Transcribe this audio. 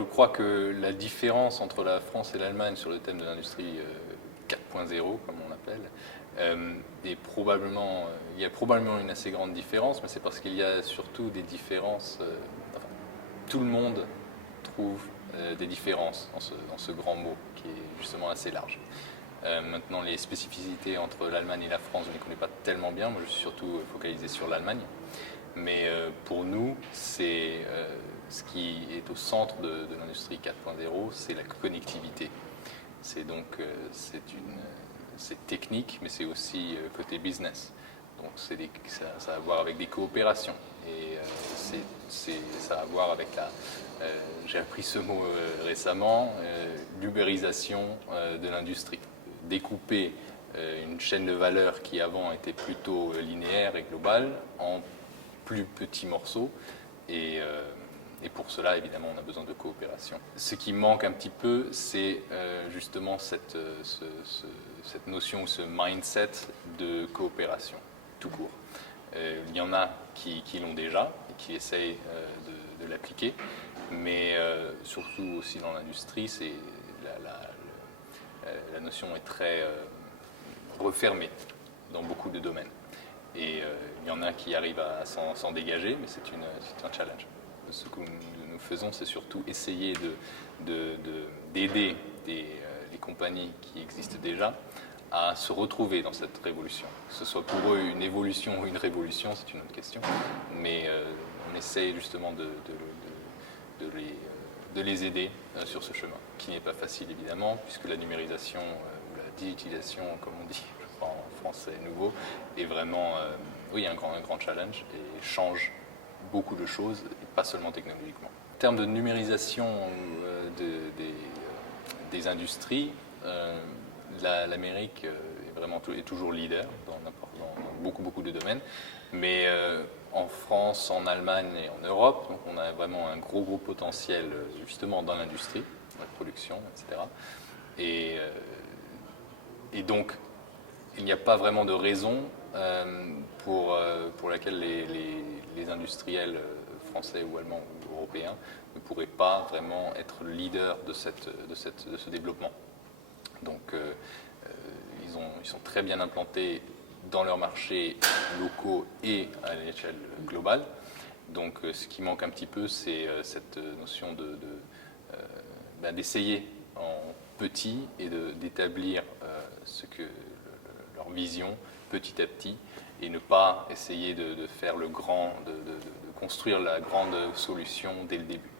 je crois que la différence entre la France et l'Allemagne sur le thème de l'industrie 4.0, comme on l'appelle, il y a probablement une assez grande différence, mais c'est parce qu'il y a surtout des différences. Enfin, tout le monde trouve des différences dans ce grand mot qui est justement assez large. Maintenant, les spécificités entre l'Allemagne et la France, je ne les connais pas tellement bien. Moi, je suis surtout focalisé sur l'Allemagne. Mais pour nous, c'est ce qui est au centre de l'industrie 4.0, c'est la connectivité. C'est donc c'est technique, mais c'est aussi côté business. Donc ça a à voir avec des coopérations et ça a à voir avec j'ai appris ce mot récemment, l'ubérisation de l'industrie. Découper une chaîne de valeur qui avant était plutôt linéaire et globale en plus petits morceaux et pour cela, évidemment, on a besoin de coopération. Ce qui manque un petit peu, c'est justement cette notion, ce mindset de coopération, tout court. Il y en a qui l'ont déjà et qui essayent de l'appliquer, mais surtout aussi dans l'industrie, la notion est très refermée dans beaucoup de domaines. Et il y en a qui arrivent à s'en dégager, mais c'est un challenge. Ce que nous faisons, c'est surtout essayer d'aider les compagnies qui existent déjà à se retrouver dans cette révolution. Que ce soit pour eux une évolution ou une révolution, c'est une autre question. Mais on essaye justement de les aider sur ce chemin, qui n'est pas facile évidemment, puisque la numérisation ou la digitalisation, comme on dit, je crois en français nouveau, est vraiment oui, un grand challenge et change beaucoup de choses, et pas seulement technologiquement. En termes de numérisation des industries, l'Amérique est toujours leader dans beaucoup de domaines, mais en France, en Allemagne et en Europe, donc on a vraiment un gros potentiel justement dans l'industrie, dans la production, etc. Et donc, il n'y a pas vraiment de raison pour laquelle les industriels français ou allemands ou européens ne pourraient pas vraiment être leaders de ce développement. Donc ils sont très bien implantés dans leurs marchés locaux et à l'échelle globale. Donc ce qui manque un petit peu, c'est cette notion d'essayer en petit et d'établir leur vision petit à petit et ne pas essayer de faire de construire la grande solution dès le début.